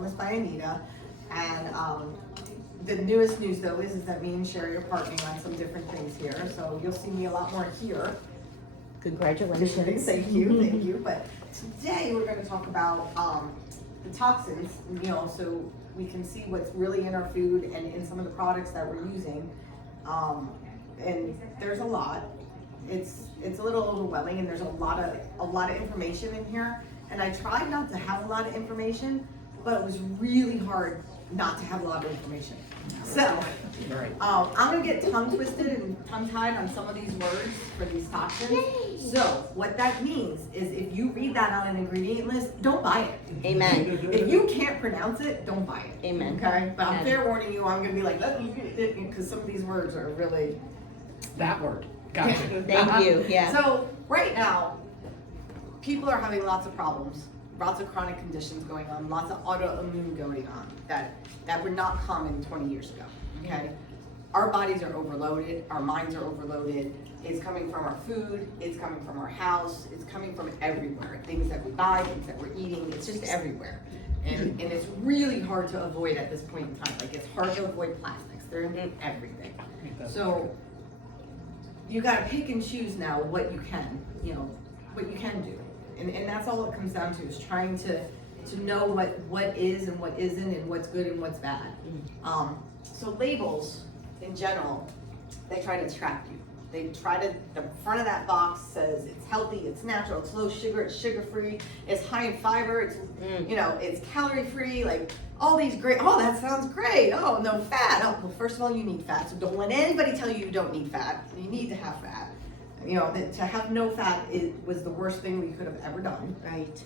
Wellness by Anita. And the newest news though is that me and Sherry are partnering on some different things here. So you'll see me a lot more here. Congratulations. Thank you. But today we're going to talk about the toxins, so we can see what's really in our food and in some of the products that we're using. And there's a lot. It's a little overwhelming, and there's a lot of information in here. And I tried not to have a lot of information, but it was really hard not to have a lot of information. So I'm gonna get tongue twisted and tongue tied on some of these words for these toxins. So what that means is if you read that on an ingredient list, don't buy it. Amen. If you can't pronounce it, don't buy it. Amen. Okay? But I'm fair warning you, I'm gonna be like, because some of these words are really. That word. Gotcha. Thank you. Yeah. So right now, people are having lots of problems, lots of chronic conditions going on, lots of autoimmune going on that were not common 20 years ago. Okay, our bodies are overloaded, our minds are overloaded. It's coming from our food, it's coming from our house, it's coming from everywhere. Things that we buy, things that we're eating, it's just everywhere. And it's really hard to avoid at this point in time. Like, it's hard to avoid plastics. They're in everything. So you gotta pick and choose now what you can, what you can do. And that's all it comes down to, is trying to know what is and what isn't, and what's good and what's bad. So labels in general, they try to trap you. The front of that box says it's healthy, it's natural, it's low sugar, it's sugar-free, it's high in fiber, it's it's calorie-free, like all these great, that sounds great, no fat. Well, first of all, you need fat, so don't let anybody tell you don't need fat. You need to have fat. To have no fat was the worst thing we could have ever done. Right.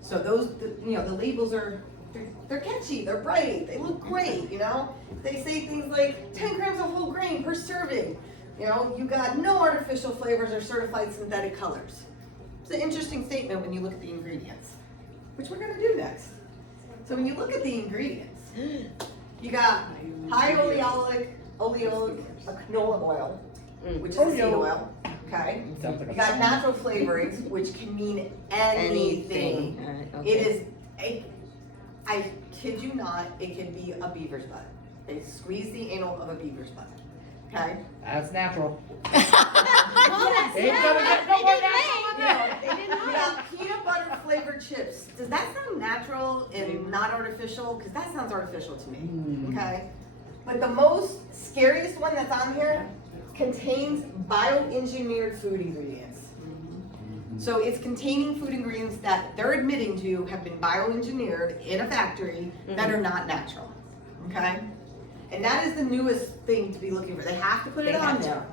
So the labels they're catchy, they're bright, they look great, They say things like 10 grams of whole grain per serving. You got no artificial flavors or certified synthetic colors. It's an interesting statement when you look at the ingredients, which we're gonna do next. So when you look at the ingredients, you got high oleoic canola oil, which is a seed oil, okay? You got natural flavorings, which can mean anything. Okay. It is, I kid you not, it can be a beaver's butt. They squeeze the anal of a beaver's butt, okay? That's natural. Yes. Ain't gonna get no more natural. They didn't You know. got peanut butter flavored chips. Does that sound natural and not artificial? Because that sounds artificial to me, okay? But the most scariest one that's on here contains bioengineered food ingredients. So it's containing food ingredients that they're admitting to have been bioengineered in a factory that are not natural, okay? And that is the newest thing to be looking for. They have to put it on there.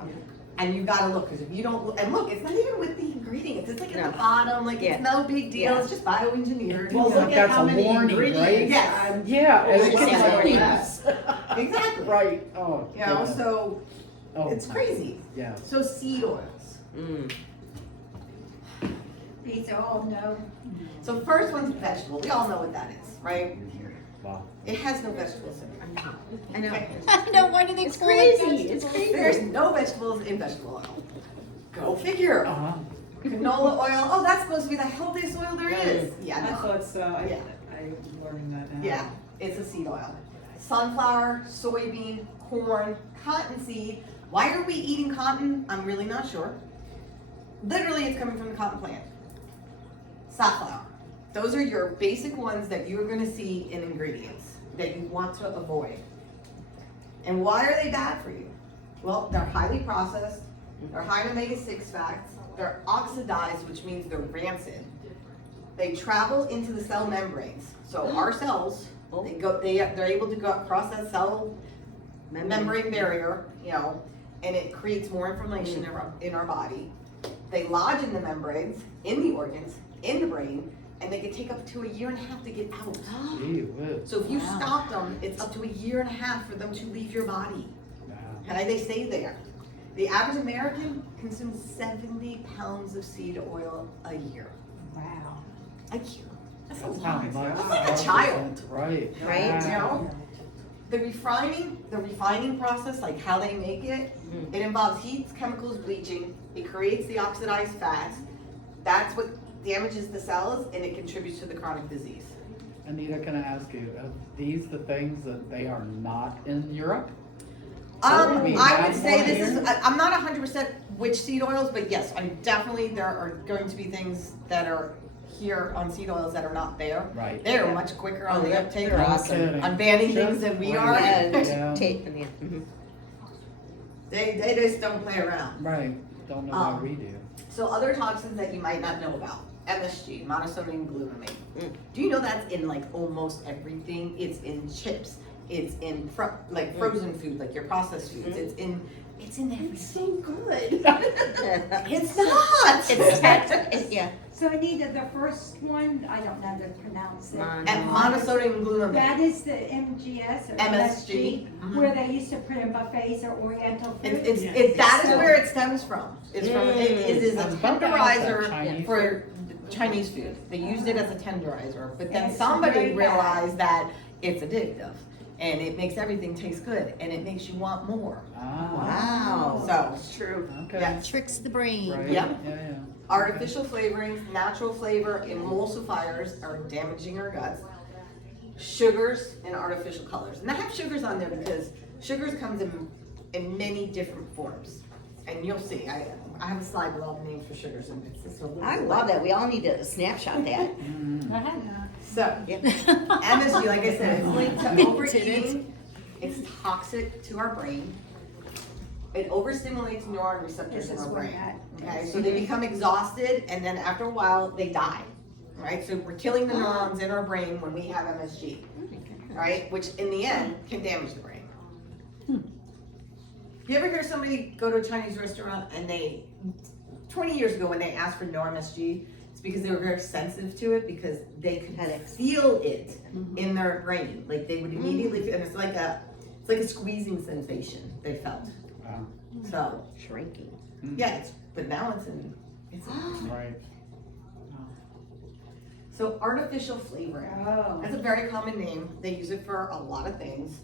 And you gotta look, because if you don't look, and look, it's not even with the ingredients. It's like at the bottom, like it's no big deal. Yeah. It's just bioengineered. Well, look at how many ingredients. Yes. Yeah, and it Well, gets yeah. warnings. Exactly. Right. Oh. goodness. So Oh, it's crazy. Yeah. So seed oils. These are all no. So first one's vegetable. We all know what that is, right? Wow. It has no vegetables in it. I know. Okay. I know. Why do they call it crazy. vegetables? It's There's no vegetables in vegetable oil. Go figure. Uh-huh. Canola oil. Oh, that's supposed to be the healthiest oil there is. Yeah, I no. thought so. Yeah. I'm learning that now. Yeah, it's a seed oil. Sunflower, soybean, corn, cottonseed. Why are we eating cotton? I'm really not sure. Literally, it's coming from the cotton plant. Safflower. Those are your basic ones that you're going to see in ingredients that you want to avoid. And why are they bad for you? Well, they're highly processed. They're high in omega-6 fats. They're oxidized, which means they're rancid. They travel into the cell membranes. So our cells, they're able to go across that cell membrane barrier, and it creates more inflammation in our body. They lodge in the membranes, in the organs, in the brain, and they can take up to 1.5 years to get out. Gee whiz. So if you stop them, it's up to 1.5 years for them to leave your body. Wow. Okay, they stay there. The average American consumes 70 pounds of seed oil a year. Wow. A year. That's a That's lot. not much. That's like a child. Right. Right. Wow. The refining process, like how they make it, it involves heat, chemicals, bleaching. It creates the oxidized fats. That's what damages the cells, and it contributes to the chronic disease. Anita, can I ask you, are these the things that they are not in Europe? We I have would say one this is, here? I'm not 100% which seed oils, but yes, I'm definitely, there are going to be things that are here on seed oils that are not there. Right. They are much quicker on Oh, the they're- uptake, they're No awesome. kidding. on banning Just things than we right. are. Yeah, Yeah. take them, yeah. Mhm. They just don't play around. Right, don't know why Um, we do. So other toxins that you might not know about, MSG, monosodium glutamate. Mm. Do you know that's in like almost everything? It's in chips, it's in frozen food, like your processed foods, it's in everything. It's so good. It's not. Yeah. So Anita, the first one, I don't know how to pronounce it. And monosodium glutamate. That is the MGS or MSG. where they used to put in buffets or Oriental food. That is where it stems from. It's from, it is a I was about to ask that, tenderizer Chinese for Chinese food. They used it as a tenderizer, but then And it's somebody very bad. realized that it's addictive. And it makes everything taste good, and it makes you want more. Ah, Wow. So, It's true. okay. yeah. Tricks the brain. Right, Yeah. yeah. Artificial flavorings, natural flavor, emulsifiers are damaging our guts. Sugars and artificial colors. And I have sugars on there because sugars comes in many different forms. And you'll see, I have a slide with all the names for sugars, and it's just a little I bit love like- that. We all need to snapshot that. So, Yeah. MSG, like I said, it's linked to overeating. It's toxic to our brain. It overstimulates neuron receptors This in is our where brain. that- Okay, so they become exhausted, and then after a while, they die. Right, so we're killing the neurons in our brain when we have MSG. Right, which in the end can damage the brain. You ever hear somebody go to a Chinese restaurant and 20 years ago when they asked for no MSG, it's because they were very sensitive to it because they could Headaches. feel it in their brain. Like they would immediately feel, and it's like a squeezing sensation they felt. Wow, So, Shrinking. yeah, but now it's right. so artificial flavoring. Oh. That's a very common name. They use it for a lot of things.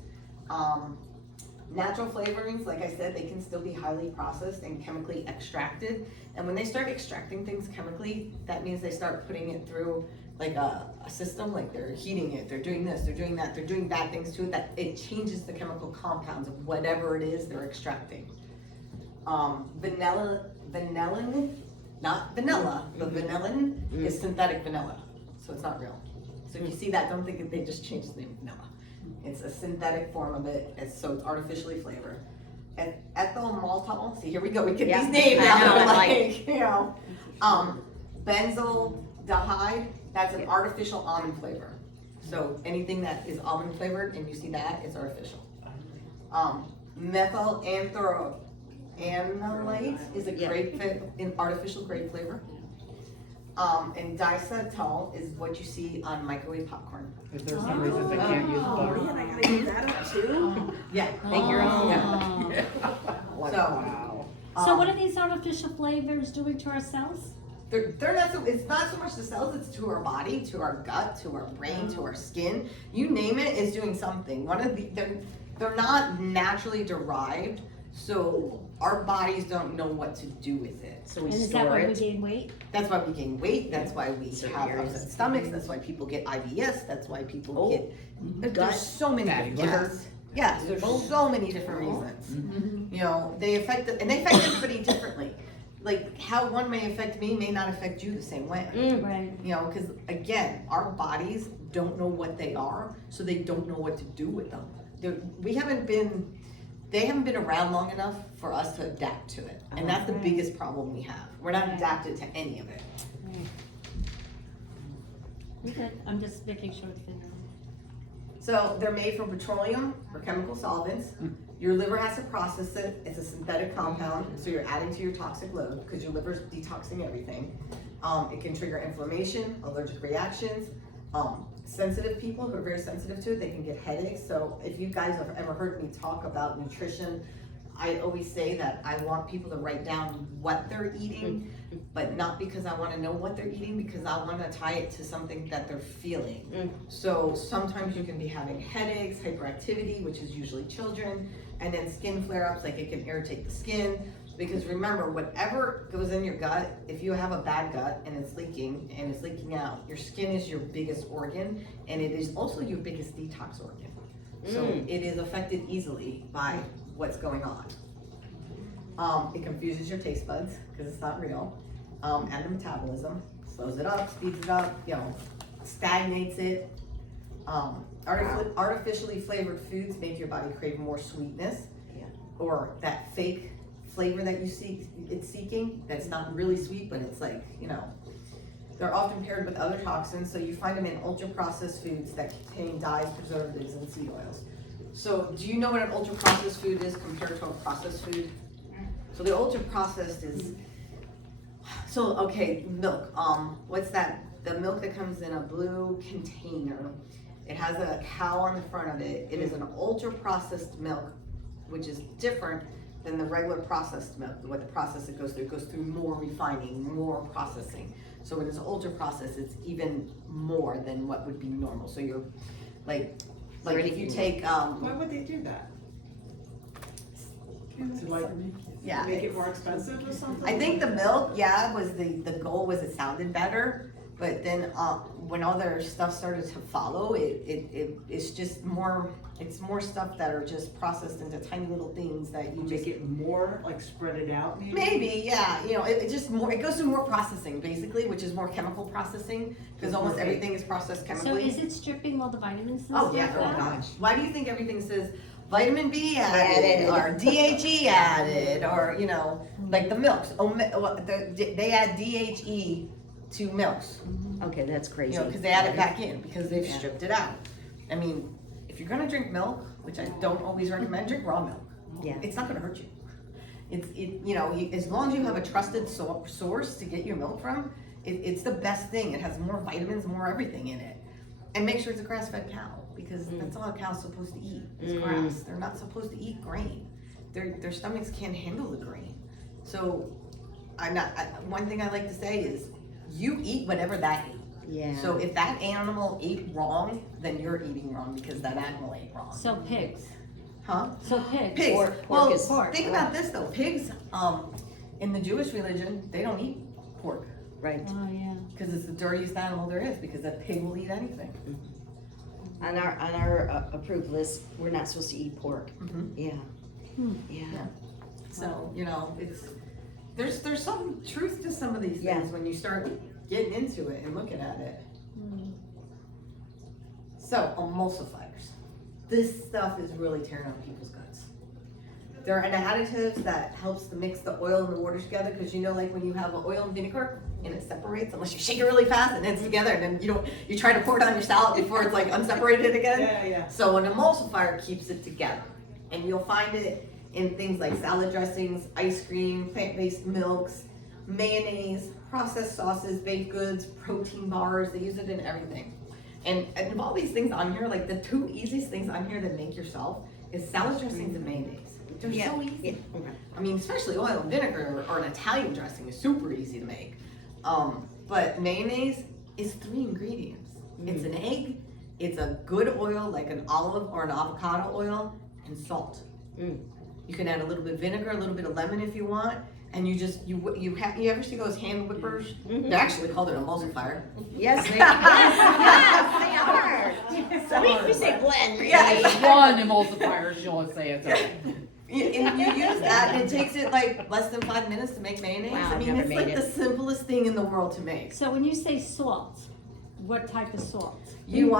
Natural flavorings, like I said, they can still be highly processed and chemically extracted. And when they start extracting things chemically, that means they start putting it through like a system, like they're heating it, they're doing this, they're doing that, they're doing bad things to it, that it changes the chemical compounds of whatever it is they're extracting. Vanillin, not vanilla, but vanillin is synthetic vanilla, so it's not real. So if you see that, don't think that they just changed the name of vanilla. It's a synthetic form of it, so it's artificially flavored. And ethyl maltol, see, here we go, we get Yeah, these names I out know, there, like- like, you know. Benzaldehyde, that's an artificial almond flavor. So anything that is almond flavored and you see that, it's artificial. Methyl anthranilate is a Yeah. an artificial grape flavor. And diacetyl is what you see on microwave popcorn. Is there some reason they can't use butter? I gotta use that up too. Yeah. Make your own. Yeah. So, Wow. So what are these artificial flavors doing to our cells? they're not so, it's not so much the cells, it's to our body, to our gut, to our brain, to our skin. You name it, it's doing something. They're not naturally derived, so our bodies don't know what to do with it. So we And is that store why we it. gain weight? That's why we gain weight, that's why we Certain have areas. upset stomachs, that's why people get IBS, that's why people Oh. get, Gut. there's so many, Fatty yes. Yes, there's so many different reasons. You know, they affect everybody differently. Like how one may affect me may not affect you the same way. Right. You know, because again, our bodies don't know what they are, so they don't know what to do with them. They haven't been around long enough for us to adapt to it, and that's the biggest problem we have. We're not adapted to any of it. Okay, I'm just making sure it's in there. So they're made from petroleum or chemical solvents. Your liver has to process it. It's a synthetic compound, so you're adding to your toxic load because your liver's detoxing everything. It can trigger inflammation, allergic reactions. Sensitive people who are very sensitive to it, they can get headaches. So if you guys have ever heard me talk about nutrition, I always say that I want people to write down what they're eating, but not because I want to know what they're eating, because I want to tie it to something that they're feeling. So sometimes you can be having headaches, hyperactivity, which is usually children, and then skin flare-ups, like it can irritate the skin. Because remember, whatever goes in your gut, if you have a bad gut and it's leaking out, your skin is your biggest organ, and it is also your biggest detox organ. So it is affected easily by what's going on. It confuses your taste buds because it's not real, and the metabolism slows it up, speeds it up, stagnates it. Artificially flavored foods make your body crave more sweetness, or that fake flavor that it's seeking, that's not really sweet, but it's like, they're often paired with other toxins, so you find them in ultra-processed foods that contain dyes, preservatives, and seed oils. So do you know what an ultra-processed food is compared to a processed food? So the ultra-processed is, milk, what's that? The milk that comes in a blue container, it has a cow on the front of it. It is an ultra-processed milk, which is different than the regular processed milk. What the process it goes through more refining, more processing. So when it's ultra processed, it's even more than what would be normal. So you're like if you take Why would they do that? To make it more expensive or something? I think the milk, was the goal was it sounded better, but then when all their stuff started to follow, it's just more. It's more stuff that are just processed into tiny little things that you Make just it more, like spread it out maybe? maybe, yeah. It just more. It goes through more processing basically, which is more chemical processing because almost everything is processed So chemically. is it stripping all the vitamins and Oh stuff yeah, like oh that? gosh. Why do you think everything says vitamin B added or DHE added or like the milks? They add DHE to milks, Okay, that's crazy. because they add it back in because they've stripped it out. I mean, if you're gonna drink milk, which I don't always recommend, drink raw milk. Yeah. It's not gonna hurt you. As long as you have a trusted source to get your milk from, it's the best thing. It has more vitamins, more everything in it. And make sure it's a grass-fed cow because that's all a cow's supposed to eat. It's grass. They're not supposed to eat grain. Their stomachs can't handle the grain. So one thing I like to say is you eat whatever that ate. Yeah. So if that animal ate wrong, then you're eating wrong because that animal ate wrong. So pigs. Huh? So pigs. Pigs. Pork Well, is think about this though. Pigs, in the Jewish religion, they don't eat pork Right. Oh, yeah. because it's the dirtiest animal there is because a pig will eat anything. On our approved list, we're not supposed to eat pork. Mhm. Yeah. Yeah. So, there's some truth to some of these Yeah. things when you start getting into it and looking at it. So, emulsifiers. This stuff is really tearing up people's guts. There are additives that helps to mix the oil and the water together because like when you have oil and vinegar and it separates, unless you shake it really fast and it's together and then you try to pour it on your salad before it's like unseparated again. Yeah. So an emulsifier keeps it together. And you'll find it in things like salad dressings, ice cream, plant-based milks, mayonnaise, processed sauces, baked goods, protein bars. They use it in everything. And of all these things on here, like the two easiest things on here to make yourself is salad dressings and mayonnaise. They're so easy. Yeah. I mean, especially oil and vinegar or an Italian dressing is super easy to make. But mayonnaise is 3 ingredients. It's an egg, it's a good oil like an olive or an avocado oil, and salt. You can add a little bit of vinegar, a little bit of lemon if you want, and you ever see those hand whippers? They're actually called an emulsifier. Yes, they are. We say blend. Yeah. One emulsifier, she'll say it's okay. And you use that, and it takes it like less than 5 minutes to make mayonnaise. Wow, I mean, never it's made like it. the simplest thing in the world to make. So when you say salt, what type of salt? You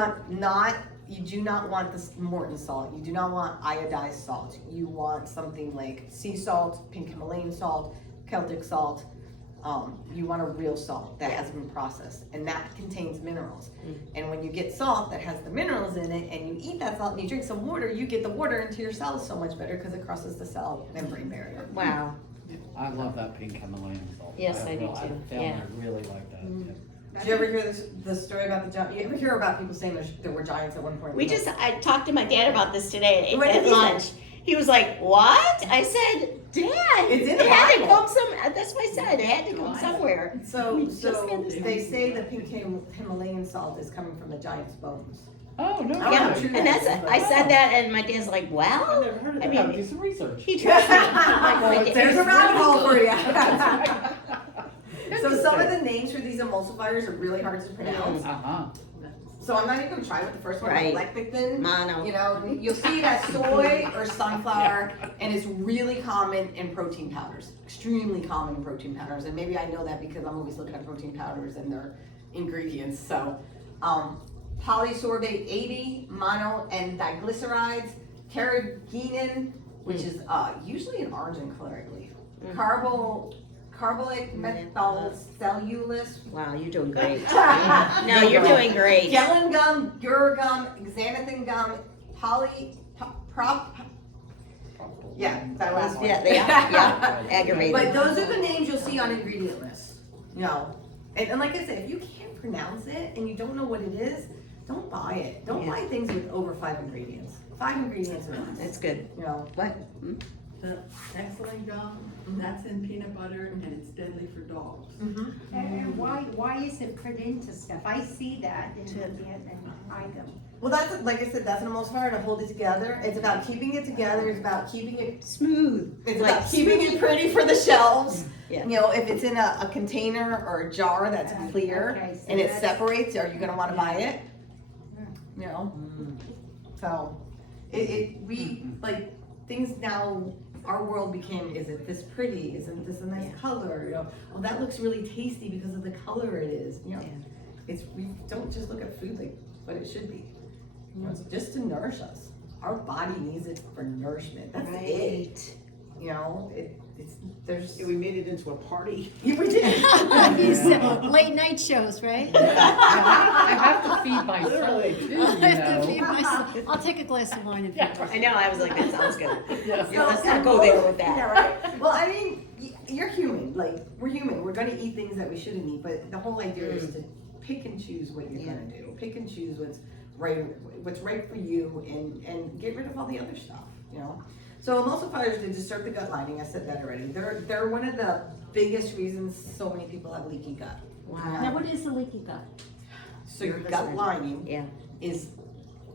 do not want the Morton salt. You do not want iodized salt. You want something like sea salt, pink Himalayan salt, Celtic salt. You want a real salt that has been processed, and that contains minerals. And when you get salt that has the minerals in it, and you eat that salt and you drink some water, you get the water into your cells so much better because it crosses the cell membrane barrier. Wow. I love that pink Himalayan salt. Yes, I do I too. found Yeah. I really like that. Did you ever hear the story about the giant? You ever hear about people saying there were giants at one point? I talked to my dad about this today What did at he lunch. He was like, "What?" I said, "Dad, It's in the it had to Bible." come that's what I said. It had to come somewhere." So just had this they say the pink Himalayan salt is coming from the giant's bones. Oh, no. I Yeah, don't know. and that's, I said that and my dad's like, I've well, never heard of I that. Yeah, mean, do some research. he trusts me. Like, my dad- There's a rabbit hole for you. That's So some of interesting. the names for these emulsifiers are really hard to pronounce. Uh-huh. So I'm not even gonna try with the first one, Right. lecithin. Mono. You know, you'll see it as soy or sunflower, and it's really common in protein powders. Extremely common in protein powders, and maybe I know that because I'm always looking at protein powders and their ingredients. So, polysorbate 80, mono and diglycerides, carrageenan, which is usually an orange in color, I believe. Carboxylic methylcellulose. Wow, you're doing great. No, you're doing great. Gellan gum, gur gum, xanthan gum, yeah, that last one. Yeah, they are, yeah, aggravating. But those are the names you'll see on ingredient lists, you know. And like I said, if you can't pronounce it and you don't know what it is, don't buy it. Don't Yeah. buy things with over 5 ingredients. 5 ingredients or less. That's good. You know. What? The excellent gum, that's in peanut butter and it's deadly for dogs. And why is it put into stuff? I see that in the item. Well, that's, like I said, that's an emulsifier to hold it together. It's about keeping it together. It's about keeping it Smooth. It's Like about keeping it pretty for the shelves. Yeah. You know, if it's in a container or a jar that's clear Okay, so and it that's- separates, are you gonna wanna buy it? You know, so, we, like, things now, our world became, is it this pretty? Isn't this a nice color? You know, well, that looks really tasty because of the color it is, you know? We don't just look at food like what it should be. You know, it's just to nourish us. Our body needs it for nourishment, that's it. Right. You know, there's. We made it into a party. Yeah, we did. You said late night shows, right? I have to feed myself Literally. too, you I have to feed know. myself. I'll take a glass of wine if you want. I know, I was like, that sounds good. Yes. Yeah, let's not go there with Yeah, that. right. Well, I mean, you're human. Like, we're human. We're gonna eat things that we shouldn't eat, but the whole idea is to pick and choose what you're gonna do. Pick and choose what's right for you, and get rid of all the other stuff. You know. So emulsifiers to disturb the gut lining. I said that already. They're one of the biggest reasons so many people have leaky gut. Wow. Now, what is the leaky gut? So your gut lining Yeah.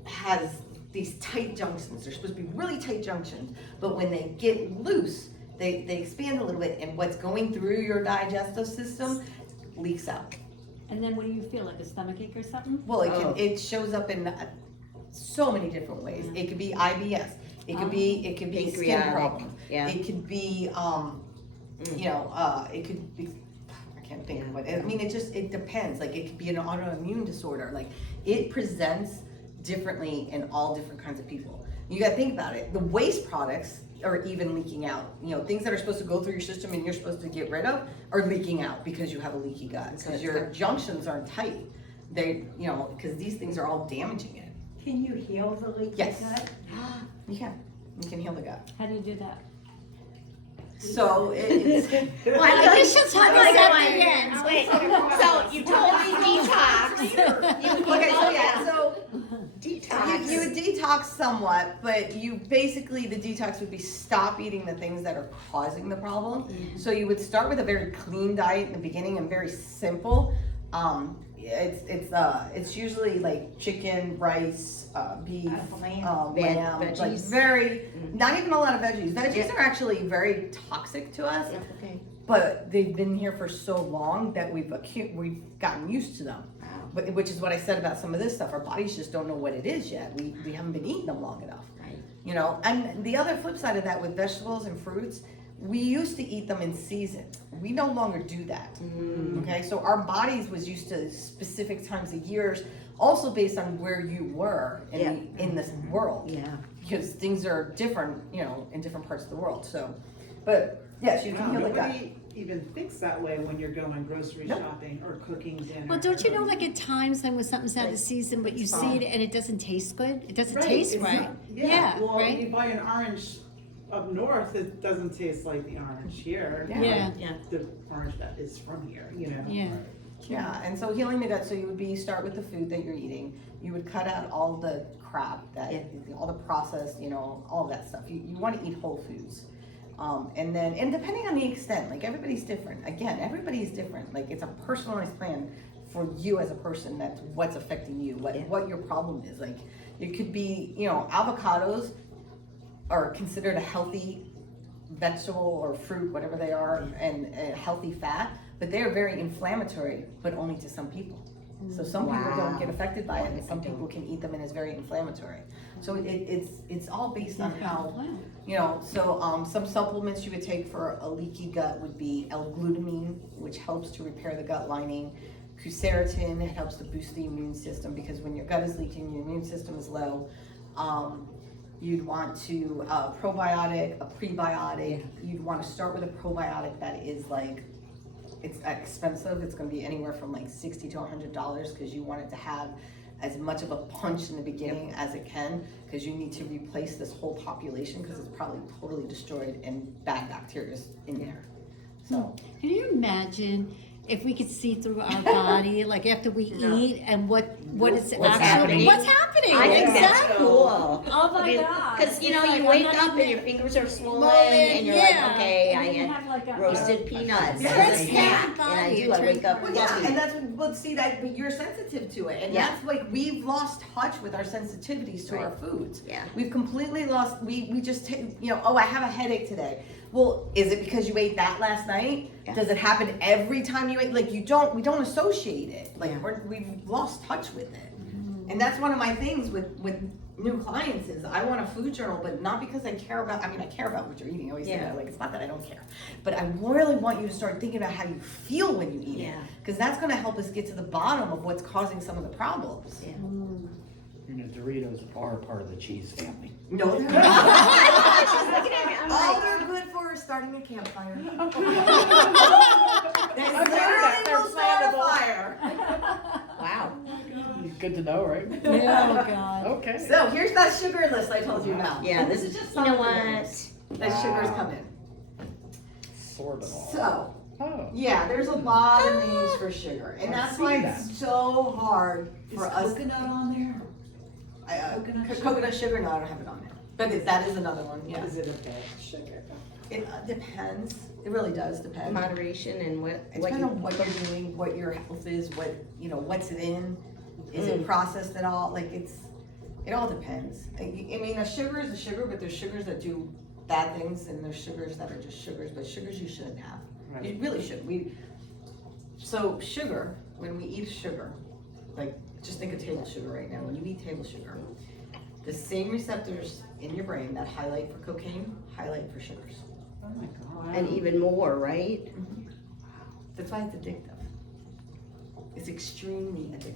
has these tight junctions. They're supposed to be really tight junctions, but when they get loose, they expand a little bit, and what's going through your digestive system leaks out. And then what do you feel, like a stomachache or something? Well, Oh. it shows up in so many different ways. It could be IBS. It could be skin Pancreatic, problems. yeah. It could be you know, it could be, I can't think of what. I mean, it depends. Like, it could be an autoimmune disorder. Like, it presents differently in all different kinds of people. You got to think about it. The waste products are even leaking out. You know, things that are supposed to go through your system and you're supposed to get rid of are leaking out because you have a leaky gut, because your junctions aren't tight. They, you know, because these things are all damaging it. Can you heal the leaky Yes. gut? You can heal the gut. How do you do that? So it's Well, I guess you'll tell us at the end. Wait, so you told me detox. okay. So yeah, so Detox. you would detox somewhat, but you basically, the detox would be stop eating the things that are causing the problem. So you would start with a very clean diet in the beginning and very simple. It's usually like chicken, rice, beef, lamb, like veggies. very, not even a lot of veggies. Veggies are actually very toxic to us, Okay. but they've been here for so long that we've gotten used to them. But, which is what I said about some of this stuff. Our bodies just don't know what it is yet. We haven't been eating them long enough. Right. You know, and the other flip side of that with vegetables and fruits, we used to eat them in season. We no longer do that. Okay, so our bodies was used to specific times of years, also based on where you were in this world. Yeah. Because things are different, you know, in different parts of the world. So, but yes, you can heal the gut. Nobody even thinks that way when you're going grocery shopping or cooking dinner. Well, don't you know, like at times then when something's out of season, but you see it and it doesn't taste good? It doesn't taste it's right. not- yeah, well, right? you buy an orange up north, it doesn't taste like the orange here. Yeah. Yeah. The orange that is from here, you know? Yeah. Yeah, and so healing the gut, so you would start with the food that you're eating. You would cut out all the crap, all the processed, you know, all of that stuff. You want to eat whole foods. And depending on the extent, like everybody's different. Again, everybody's different. Like, it's a personalized plan for you as a person, that's what's affecting you, Yeah. what your problem is. Like, it could be, you know, avocados are considered a healthy vegetable or fruit, whatever they are, and a healthy fat, but they are very inflammatory, but only to some people. So some people don't Wow. get affected by it, and some I don't. people can eat them and it's very inflammatory. So it's all based on how, Wow. you know, so some supplements you would take for a leaky gut would be L-glutamine, which helps to repair the gut lining. Quercetin, it helps to boost the immune system, because when your gut is leaking, your immune system is low. You'd want to, probiotic, a prebiotic. You'd want to start with a probiotic that is like, it's expensive. It's going to be anywhere from like $60 to $100, because you want it to have as much of a punch in the beginning as it can, because you need to replace this whole population, because it's probably totally destroyed and bad bacteria is in there. So Can you imagine if we could see through our body, like after we eat, and what is What's actually happening? what's happening? I think that's Exactly. cool. Oh my God. Because, you know, It's like, you I'm wake not up and even- your fingers are swollen, Swollen, and you're yeah. like, okay, I And then you had have like a- roasted peanuts Yeah, as that's a snack, the and I body, do, I it's wake up well, yeah, fluffy. and that's well, see that, but you're sensitive to it, and Yeah. that's like we've lost touch with our sensitivities to our Right. foods. Yeah. We've completely lost. We just take, you know, oh, I have a headache today. Well, is it because you ate that last night? Yeah. Does it happen every time you eat? Like we don't associate it. Like Yeah. we've lost touch with it, and that's one of my things with new clients is I want a food journal, but not because I care about. I mean, I care about what you're eating. I always say Yeah. that. Like it's not that I don't care, but I really want you to start thinking about how you feel when you eat it, Yeah. because that's going to help us get to the bottom of what's causing some of the problems. Yeah. You know, Doritos are part of the cheese family. No, they're She's not. looking at me, I'm All like, they're good for is starting a campfire. They I've heard that. literally They're will start a flammable. fire. wow. Good to know, right? Oh God. Okay. So here's that sugar list I told you about. Yeah, This is just You some know of the what? things that sugars come in. Sorbitol. So, Oh. yeah, there's a lot of names for sugar, and I've that's seen why that. it's so hard Is for us. coconut on there? Coconut sugar? No, I don't have it on there. But that is another one, yeah. Is it a bad sugar? It depends. It really does depend. Moderation and what It what depends you on what you're doing, what your health is, what, you know, what's it in. Is it processed at all? Like it all depends. I mean, a sugar is a sugar, but there's sugars that do bad things, and there's sugars that are just sugars, but sugars you shouldn't have. You Right. really should. So sugar, when we eat sugar, like just think of table sugar right now. When you eat table sugar, the same receptors in your brain that highlight for cocaine highlight for sugars. Oh my God. and even more, right? That's why it's addictive. It's extremely addictive.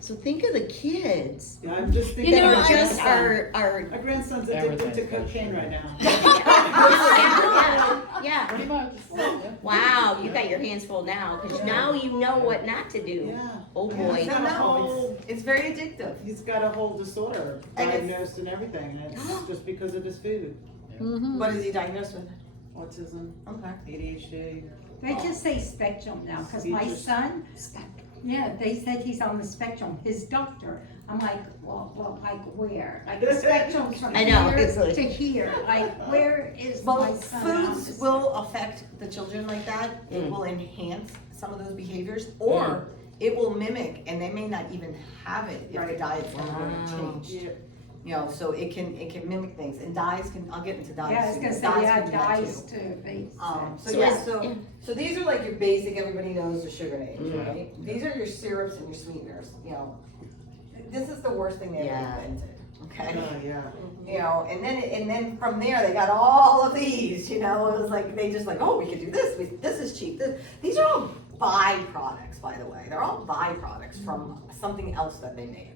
So think of the kids Yeah, I'm just thinking. You know, that our are just grandson. our Our grandson's addicted to Everything's got cocaine sugar. right now. yeah. Pretty much. Yeah. Wow, you got your hands full now, because now you know what not to do. Yeah. Oh Yeah. boy. got a whole- It's very addictive. He's got a whole disorder And it's- diagnosed and everything, and it's just because of his food. Mhm. What is he diagnosed with? Autism, Okay. ADHD. They just say spectrum now, cause my Speeches. son, yeah, they said he's on the spectrum, his doctor. I'm like, well, like where? Like the spectrum's from I know, here it's like- to here, like where is my Well, son on the foods will affect the children like that. It will enhance some of those behaviors, or it will mimic, and they may not even have it if the Right. diet's never Wow. changed. Yeah. You know, so it can mimic things, and dyes can. I'll get into dyes. Yeah, I was soon, gonna but say, yeah, can do that dyes too. too. They So So yeah, it's- so yeah. so these are like your basic. Everybody knows the sugar names, Mhm. right? These are your syrups and your sweeteners. You know, this is the worst thing they ever Yeah. invented. Okay. Oh, yeah. You know, and then from there they got all of these. You know, it was like they just like, oh, we could do this. This is cheap. These are all byproducts, by the way. They're all byproducts from something else that they made.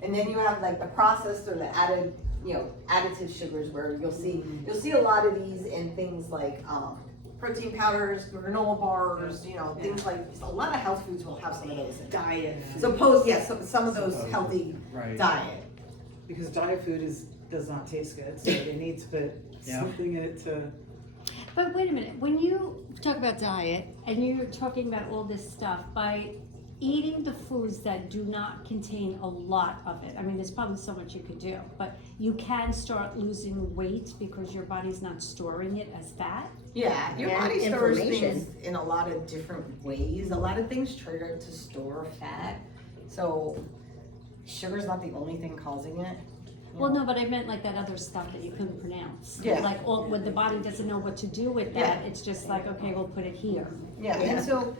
And then you have like the processed or the added, you know, additive sugars, where you'll see a lot of these in things like protein powders, granola bars. You know, things like a lot of health foods will have some of those. In. Diet. Some of those Supposed- healthy Right. diet. Because diet food does not taste good, so they need to put Yeah. something in it to. But wait a minute, when you talk about diet and you're talking about all this stuff, by eating the foods that do not contain a lot of it. I mean, there's probably so much you could do, but you can start losing weight because your body's not storing it as fat. Yeah, your And body stores inflammation. things in a lot of different ways. A lot of things trigger to store fat. So sugar's not the only thing causing it. Well, no, but I meant like that other stuff that you couldn't pronounce. Yeah. Like, when the body doesn't know what to do with that, it's just like, okay, we'll put it here. Yeah, and so,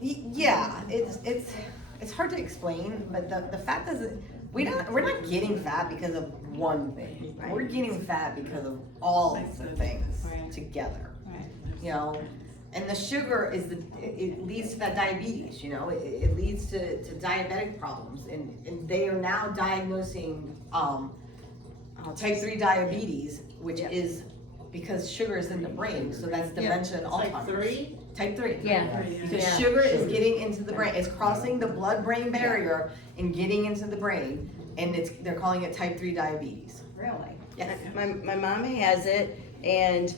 yeah, it's hard to explain, but the fat doesn't, we're not getting fat because of one thing. Right. We're getting fat because of all of the things Right. together, Right. you know? And the sugar it leads to that diabetes, you know? It leads to diabetic problems, and they are now diagnosing, type 3 diabetes, which is because sugar is in the brain, so that's dementia and Type Alzheimer's. 3? Type 3. Yeah. Because Yeah. sugar is getting into the brain, it's crossing the blood-brain barrier and getting into the brain, and they're calling it type 3 diabetes. Really? Yes. My mom has it, and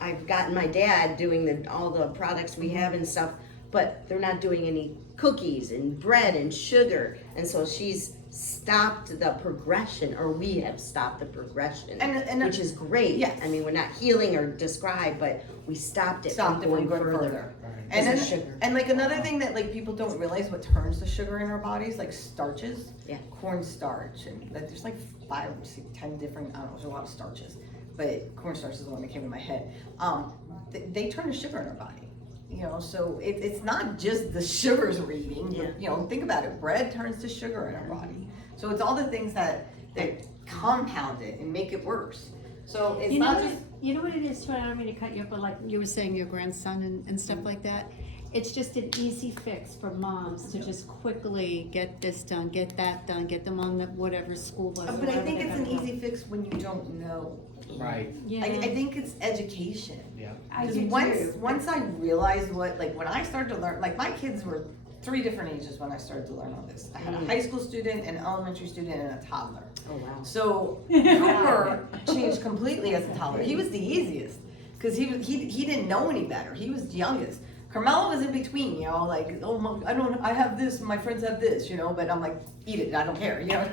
I've gotten my dad doing all the products we have and stuff, but they're not doing any cookies and bread and sugar, and so she's stopped the progression, or we have stopped the progression, And which is great. Yes. I mean, we're not healing or describe, but we stopped it Stopped it from from going going further. further. Right. And Because then, of sugar. and like another thing that like people don't realize what turns the sugar in our bodies, like starches. Yeah. Cornstarch, and like, there's like 5 or 10 different, I don't know, there's a lot of starches, but cornstarch is the one that came in my head. They turn to sugar in our body. You know, so it's not just the sugars we're eating, Yeah. but, you know, think about it, bread turns to sugar in our body. So it's all the things that compound it and make it worse. So it's You know, not what, just, you know what it is, Troy? I don't mean to cut you off, but like you were saying, your grandson and stuff like that. It's just an easy fix for moms to just quickly get this done, get that done, get them on the whatever school bus. but I whatever think they it's an gotta go. easy fix when you don't know. Right, Yeah. I think it's education. yeah. I Because do once too. once I realized when I started to learn, like my kids were 3 different ages when I started to learn all this. I had a high school student, an elementary student, and a toddler. Oh, wow. So Cooper changed completely as a toddler. He was the easiest because he didn't know any better. He was the youngest. Carmela was in between, you know, like, oh, I have this, my friends have this, you know, but I'm like, eat it, I don't care, you know.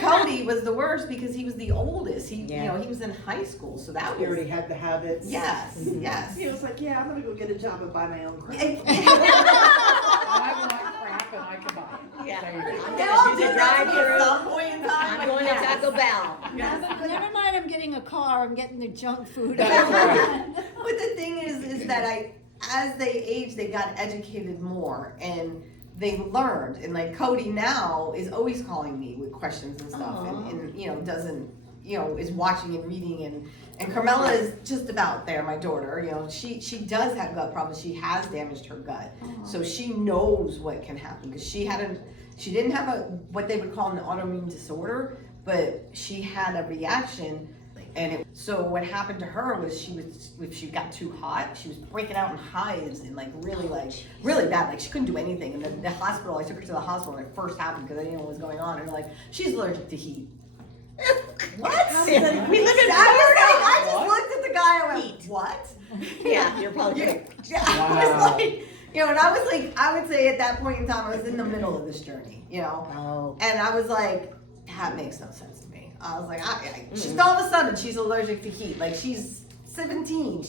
Cody was the worst because he was the oldest. He, you know, he was in high school, so that He was, already had the habits. yes, yes. He was like, yeah, I'm gonna go get a job and buy my own crap. I want crap and I can buy it. Yeah. There you go. They all Do do the that to me drive-thru. at some point in time. I'm going to Taco Bell. Never mind, I'm getting a car, I'm getting the junk food. That's right. But the thing is that as they aged, they got educated more and they learned. And like Cody now is always calling me with questions and stuff, and you know doesn't, you know, is watching and reading, and Carmela is just about there. My daughter, you know, she does have gut problems. She has damaged her gut, so she knows what can happen because she didn't have what they would call an autoimmune disorder, but she had a reaction. And so what happened to her was if she got too hot, she was breaking out in hives and really bad. Like she couldn't do anything. And the hospital, I took her to the hospital when it first happened because I didn't know what was going on. And they're like, she's allergic to heat. What? We live in I just looked at the guy and went, what? Yeah, you're probably Yeah, right. I was like, you know, and I was like, I would say at that point in time, I was in the middle of this journey, you know? Oh. And I was like, that makes no sense to me. I was like, she's all of a sudden, she's allergic to heat. Like, she's 17.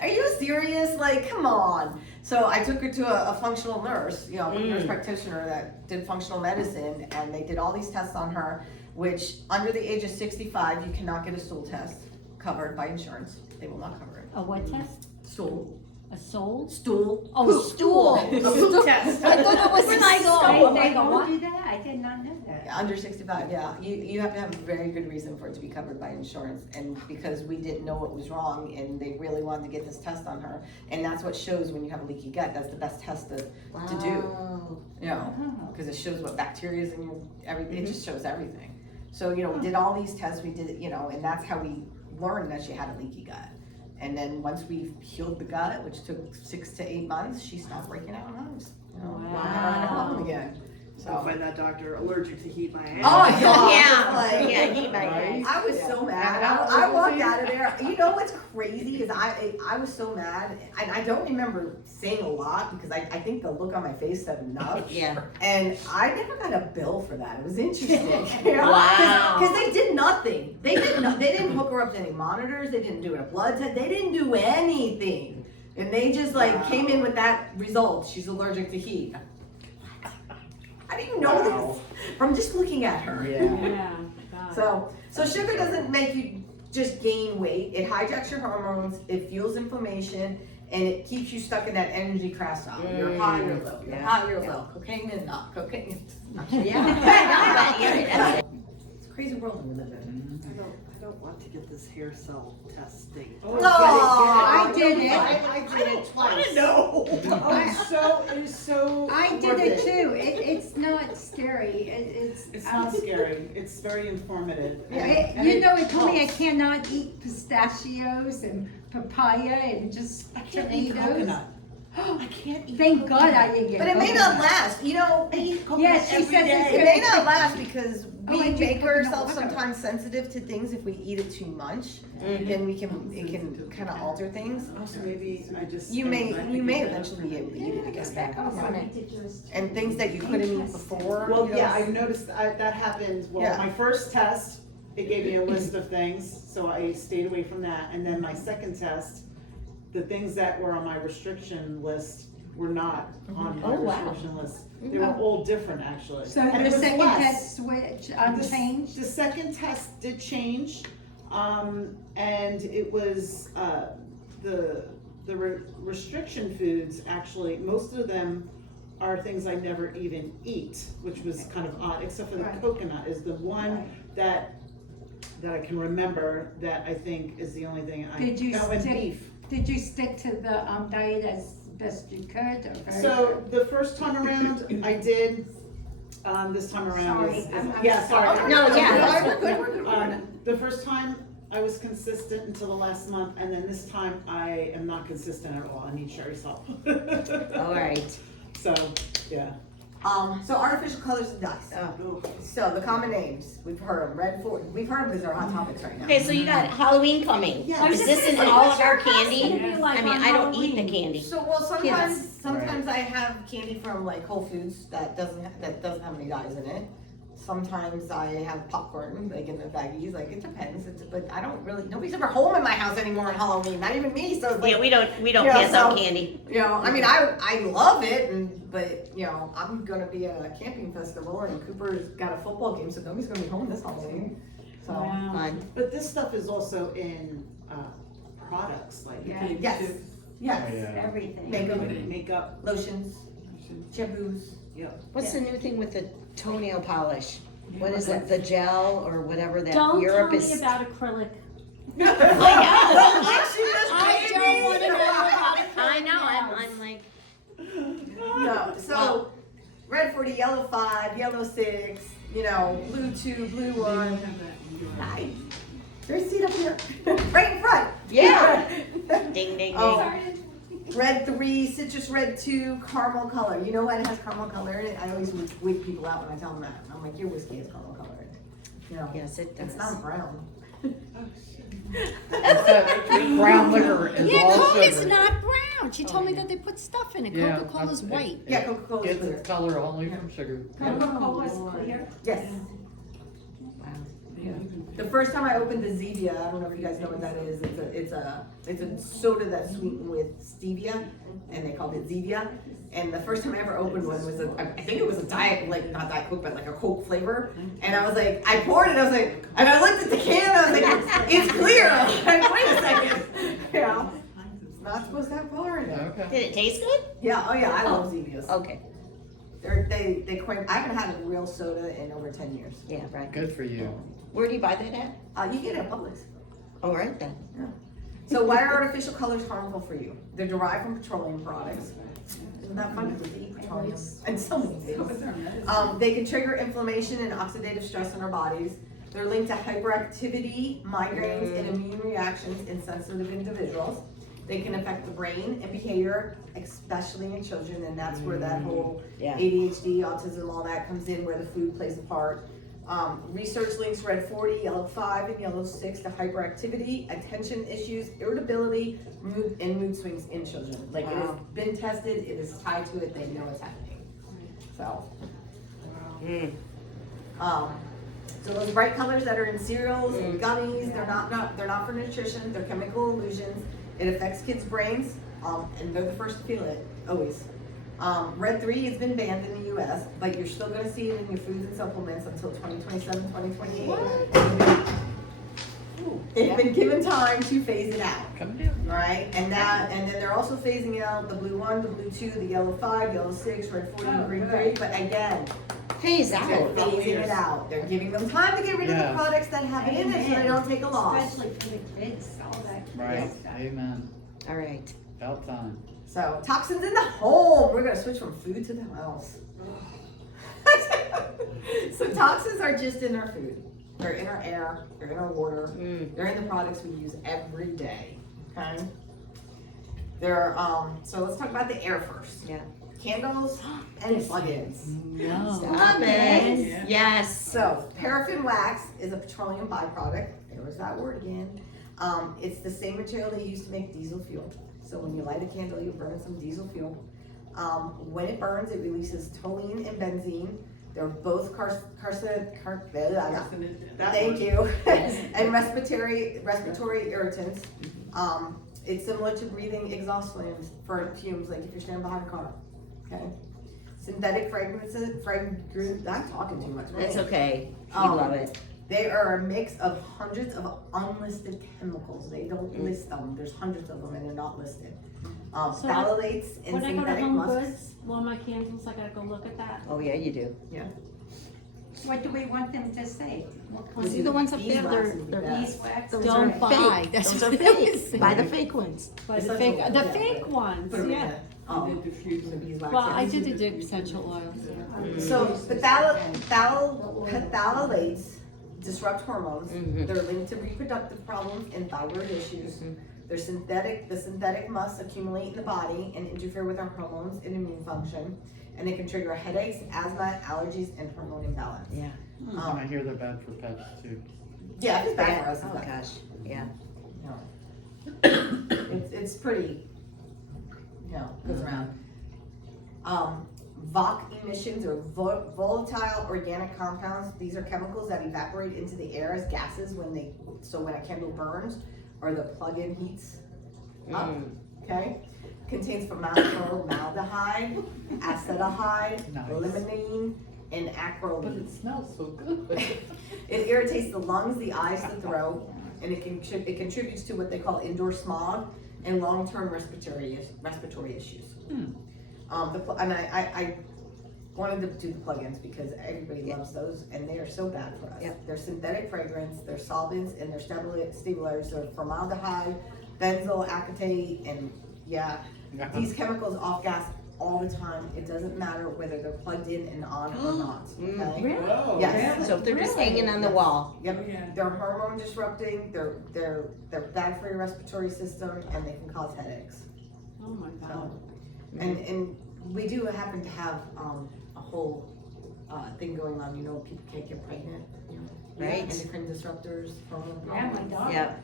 Are you serious? Like, come on. So I took her to a functional nurse, you know, a nurse practitioner that did functional medicine, and they did all these tests on her, which under the age of 65, you cannot get a stool test covered by insurance. They will not cover it. A what test? Stool. A soul? Stool. Oh, stool. Poop test. I thought it was We're a like, soul. oh, They like a what? don't do that? I did not know that. Under 65, yeah. You have to have a very good reason for it to be covered by insurance. And because we didn't know what was wrong and they really wanted to get this test on her. And that's what shows when you have a leaky gut. That's the best test to do. Wow. You know, because it shows what bacteria is in your everything. It just shows everything. So, you know, we did all these tests. We did it, you know, and that's how we learned that she had a leaky gut. And then once we healed the gut, which took 6 to 8 months, she stopped breaking out in hives. You know, never had a problem again. So by that doctor, allergic to heat my ass. Oh, God. Yeah, yeah, he might. Right? I was so mad. And how I old walked was he? out of there. You know what's crazy is I was so mad, and I don't remember saying a lot because I think the look on my face said enough. Yeah. And I never got a bill for that. It was interesting. Wow. Because they did nothing. They didn't hook her up to any monitors. They didn't do a blood test. They didn't do anything. And they just came in with that result. She's allergic to heat. How do you know this? From just looking at her. Yeah. Yeah. God. So sugar doesn't make you just gain weight. It hijacks your hormones. It fuels inflammation, and it keeps you stuck in that energy crash cycle. You're high, you're low. You're Yeah. high, you're low. Cocaine is not. Cocaine is not. Yeah. It's a crazy world we live in. I don't want to get this hair cell test date. Oh, I did it. I did it twice. know. It is so. I did worth it too. It's not scary. It's not scary. It's very informative. And You know, it told me I helps. cannot eat pistachios and papaya and just I can't eat tomatoes. coconut. I can't eat Thank God coconut. I didn't get But it may coconut. not last. You know, I eat coconut Yeah, she every says day. it's it may not last because Oh, I we do make coconut ourselves water. sometimes sensitive to things if we eat it too much. Then it can kind of alter things. Also, maybe I just. You may I eventually be able to eat it again back up on it. And things that you couldn't eat before. Well, you know, yeah, I noticed that happened. Well, Yeah. my first test, it gave me a list of things, so I stayed away from that. And then my second test, the things that were on my restriction list were not on my Oh, wow. restriction list. They were all different, actually. So And the it was second less. test switch changed? The second test did change, and it was, the restriction foods, actually, most of them are things I never even eat, which was kind of odd, except for the Right. coconut is the one Right. that I can remember that I think is the only thing I. Did you Oh, and stick- beef. Did you stick to the diet as best you could? Or very So good? the first time around, I did, this time around is, Sorry, I'm yeah, sorry. Okay, No, yeah. Sorry, we're good, we're good. We're good. The first time I was consistent until the last month, and then this time I am not consistent at all. I need cherry salt. All right. So, yeah. So artificial colors and dyes. So the common names, we've heard them. We've heard them because they're hot topics right now. Okay, so you got Halloween coming. Yeah. Is this in all of our candy? Gonna be like I mean, on I don't eat the Halloween. candy. So well, sometimes Yes. sometimes I have candy from like Whole Foods that doesn't have any dyes in it. Sometimes I have popcorn like in the baggies. Like it depends. But I don't really. Nobody's ever home in my house anymore on Halloween. Not even me. So it's like, Yeah, we don't Yeah, pass out so- candy. you know, I mean, I love it, but you know, I'm gonna be at a camping festival and Cooper's got a football game, so nobody's gonna be home this Halloween. So Wow. Fun. But this stuff is also in, products, like Yeah. yes, yes, Yeah. Everything. makeup. lotions, shampoos. What's the new thing with the toenail polish? What is it? The gel or whatever that Don't Europe tell is? me about acrylic. I I don't want to know about acrylic. I know. nails. I'm like. No, so red 40, yellow 5, yellow 6, you know, blue 2, blue 1. Hi. There's a seat up here, right in front. Yeah. Ding ding ding. Oh, red 3, citrus red 2, caramel color. You know what? It has caramel color in it. I always wig people out when I tell them that. I'm like, your whiskey has caramel color in it. You know, Yes, it does. it's not brown. Brown liquor is Yeah, all Coke is sugar. not brown. She told me that they put stuff in it. Yeah, Coca-Cola's it- white. Yeah, Coca-Cola's Gets clear. its color only from sugar. Coca-Cola's clear. Yes. The first time I opened the Zevia, I don't know if you guys know what that is. It's a soda that's sweetened with stevia, and they called it Zevia. And the first time I ever opened one was I think it was a diet, like not Diet Coke, but like a Coke flavor. And I was like, I poured it. I was like, and I looked at the can. I was like, it's clear. I was like, wait a second. You know, it's not supposed to have color in it. Okay. Did it taste good? Yeah. Oh yeah, I love Zevias. Okay. They claim I haven't had a real soda in over 10 years. Yeah, right. Good for you. Where do you buy that at? You get it at Publix. All right then. So why are artificial colors harmful for you? They're derived from petroleum products. Isn't that funny? We eat petroleum and so many things. They can trigger inflammation and oxidative stress in our bodies. They're linked to hyperactivity, migraines, and immune reactions in sensitive individuals. They can affect the brain and behavior, especially in children, and that's where that whole Yeah. ADHD, autism, all that comes in, where the food plays a part. Research links red 40, yellow 5, and yellow 6 to hyperactivity, attention issues, irritability, mood, and mood swings in children. Like, it has Wow. been tested, it is tied to it, they know it's happening. So, so those bright colors that are in cereals and gummies, they're not for nutrition, they're chemical illusions. It affects kids' brains, and they're the first to feel it, always. Red 3 has been banned in the US, but you're still gonna see it in your foods and supplements until 2027, 2028. They've been given time to phase it out. Come down. Alright, and then they're also phasing out the blue 1, the blue 2, the yellow 5, yellow 6, red 40, and green 3, but again, Phase they're out. phasing it out. They're giving them time to get rid of Yeah. the products that have it in it so they don't take a loss. Especially for the kids, all that. Right, stuff. amen. All right. About time. So, toxins in the home. We're gonna switch from food to the house. So toxins are just in our food. They're in our air, they're in our water, they're in the products we use every day, okay? They're, so let's talk about the air first. Yeah. Candles and plugins. No. Stop it. Yeah. Yes. So, paraffin wax is a petroleum byproduct. There was that word again. It's the same material they use to make diesel fuel. So when you light a candle, you burn some diesel fuel. When it burns, it releases toluene and benzene. They're both thank you, and respiratory irritants. It's similar to breathing exhaust fumes, like if you're standing behind a car. Okay. Synthetic fragrances, I'm talking too much. That's okay. We Um, love it. They are a mix of hundreds of unlisted chemicals. They don't list them. There's hundreds of them and they're not listed. So Phthalates and When I go to synthetic Home musks. Goods, my candles, I gotta go look at that. Oh, yeah, you do. What do we want them to say? What kind See the ones up there, Beeswax they're, would be they're best. beeswax? Those Don't are buy. fake. That's Those are what I was fake. saying. Buy the fake ones. But It's the not fake, the- the yeah, fake but- ones, Put 'em in yeah. the, the beeswax. Well, I yeah. did the essential oils, yeah. So phthalates disrupt hormones. They're linked to reproductive problems and thyroid issues. The synthetic musks accumulate in the body and interfere with our hormones and immune function. And they can trigger headaches, asthma, allergies, and hormone imbalance. Yeah. And I hear they're bad for pets too. Yeah, it's bad for us. Oh, gosh. Yeah. It's pretty, goes around. VOC emissions or volatile organic compounds. These are chemicals that evaporate into the air as gases when a candle burns or the plug-in heats up, okay? Contains formaldehyde, acetaldehyde, Nice. limonene, and But acrolein. it smells so good. It irritates the lungs, the eyes, the throat, and it contributes to what they call indoor smog and long-term respiratory issues. I wanted to do the plugins because everybody loves those, and they are so bad for us. Yep. They're synthetic fragrance, they're solvents, and they're stabilizers. They're formaldehyde, benzyl acetate, and these chemicals off-gas all the time. It doesn't matter whether they're plugged in and on or not. Okay? Really? Oh, Yes. So if they're just Really? hanging on the wall. Yep. Oh, yeah. They're hormone disrupting. They're bad for your respiratory system, and they can cause headaches. Oh my God. So, and we do happen to have a whole thing going on. People can't get pregnant. Right. Endocrine disruptors, hormone Yeah, my problems. daughter. Yep.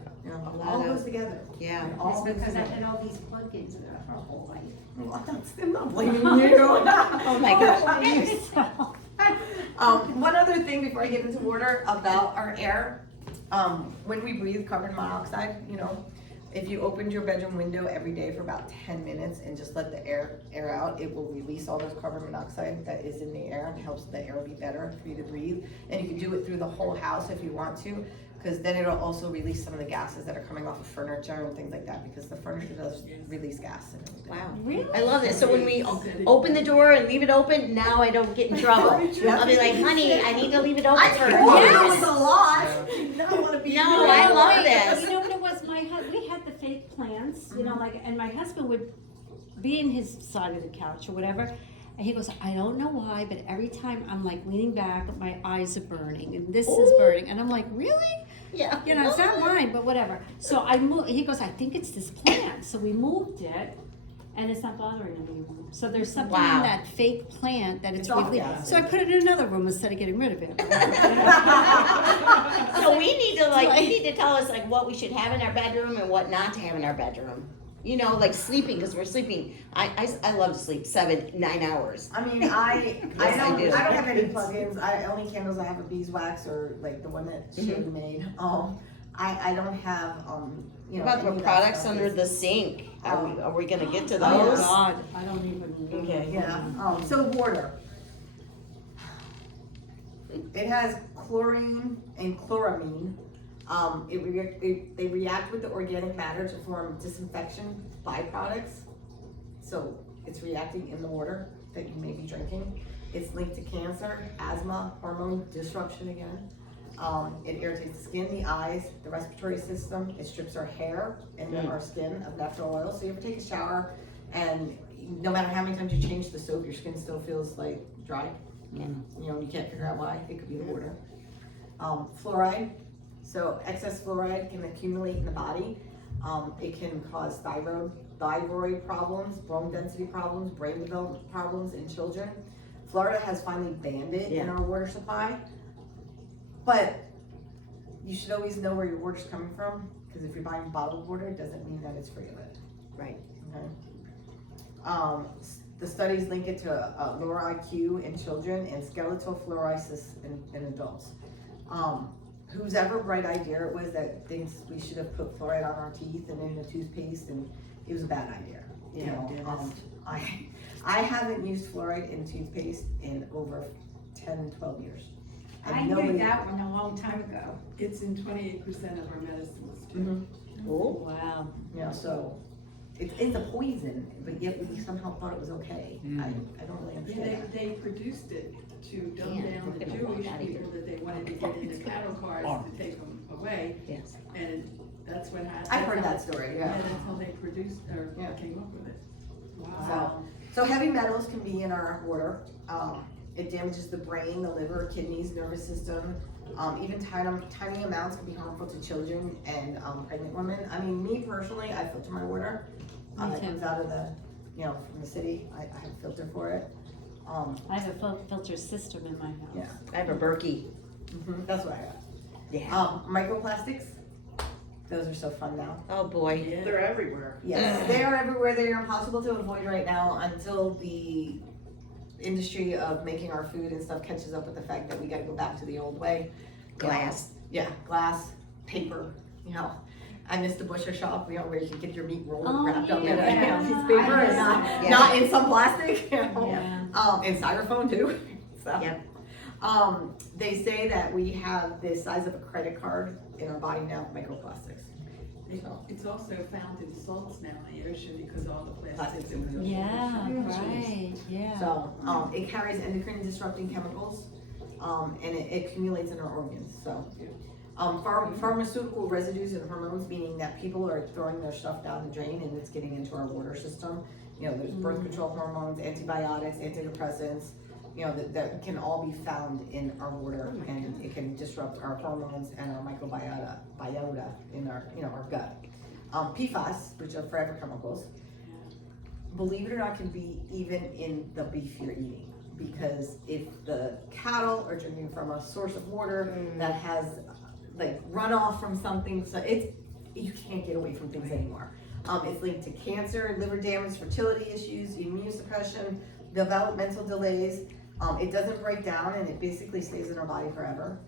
All lot of- goes together. Yeah. It all It's goes because I together. had all these plugins in her whole life. Well, I'm not blaming you. Oh my gosh. One other thing before I get into water about our air, when we breathe carbon monoxide, if you opened your bedroom window every day for about 10 minutes and just let the air out, it will release all those carbon monoxide that is in the air and helps the air be better for you to breathe. And you can do it through the whole house if you want to, because then it'll also release some of the gases that are coming off of furniture and things like that, because the furniture does release gas and everything. Wow. Really? I love this. So when we open the door and leave it open, now I don't get in trouble. I'll be like, honey, I need to leave it open for a told few you it minutes. was a lot. You don't want to be. No, I love this. You know what it was? We had the fake plants, and my husband would be in his side of the couch or whatever, and he goes, I don't know why, but every time I'm like leaning back, my eyes are burning, and this is burning, and I'm like, really? Yeah. You know, it's not mine, but whatever. So I moved, he goes, I think it's this plant. So we moved it and it's not bothering him anymore. So there's something Wow. in that fake plant that it's It's all really, gases. so I put it in another room instead of getting rid of it. So we need to you need to tell us like what we should have in our bedroom and what not to have in our bedroom. You know, like sleeping, because we're sleeping. I love to sleep 7-9 hours. I mean, Yes, I do. I don't have any plugins. Only candles I have are beeswax or like the one that Shade made. I don't have you know. What about any the of that products stuff. under the sink? Are we gonna get to Oh, those? God, I don't even know. Okay. Yeah. So water. It has chlorine and chloramine. They react with the organic matter to form disinfection byproducts. So it's reacting in the water that you may be drinking. It's linked to cancer, asthma, hormone disruption again. It irritates the skin, the eyes, the respiratory system. It strips our hair and our skin of natural oil. So you ever take a shower and no matter how many times you change the soap, your skin still feels like dry. Yeah. You know, you can't figure out why. It could be the water. Fluoride. So excess fluoride can accumulate in the body. It can cause thyroid problems, bone density problems, brain development problems in children. Florida has finally banned it in our water supply. But you should always know where your water's coming from, because if you're buying bottled water, it doesn't mean that it's free of it. Right. Okay. The studies link it to lower IQ in children and skeletal fluorosis in adults. Whose ever bright idea it was that thinks we should have put fluoride on our teeth and in the toothpaste, and it was a bad idea. You know, I haven't used fluoride in toothpaste in over 10, 12 years. And I knew that one a long time ago. It's in 28% of our medicines too. Mhm. Oh. Wow. You know, so it's a poison, but yet we somehow thought it was okay. I don't really Yeah, understand that. they produced it to dumb Yeah, down we're the gonna want Jewish that either. people that they wanted to get in the cattle cars to take them away, Yes. and that's what happened. I've heard that story, Yeah, yeah. that's how they produced, or Yeah. came up with it. So heavy metals can be in our water. It damages the brain, the liver, kidneys, nervous system. Even tiny amounts can be harmful to children and pregnant women. I mean, me personally, I filter my water. Me It too. comes out of from the city. I have a filter for it. I have a filter system in my house. Yeah. I have a Berkey. That's what I got. Yeah. Microplastics. Those are so fun now. Oh boy. Yeah. They're everywhere. Yes, they are everywhere. They are impossible to avoid right now until the industry of making our food and stuff catches up with the fact that we gotta go back to the old way. Glass. Yeah, glass, paper, you know. I missed the butcher shop, you know, where you could get your meat rolled Oh, wrapped up in a yeah. piece of paper I and not, miss that. not in some plastic, you know. Yeah. And styrofoam too. So, Yep. they say that we have the size of a credit card in our body now, microplastics. It's also found in salts now in the ocean because of all the plastics Plastics in the ocean. Yeah, right, yeah. So, it carries endocrine disrupting chemicals, and it accumulates in our organs, so. Pharmaceutical residues and hormones, meaning that people are throwing their stuff down the drain and it's getting into our water system. You know, there's birth control hormones, antibiotics, antidepressants, you know, that can all be found in our water, and it can disrupt our hormones and our microbiota in our, you know, our gut. PFAS, which are forever chemicals, believe it or not, can be even in the beef you're eating. Because if the cattle are drinking from a source of water that has like runoff from something, so you can't get away from things anymore. It's linked to cancer, liver damage, fertility issues, immune suppression, developmental delays. It doesn't break down and it basically stays in our body forever.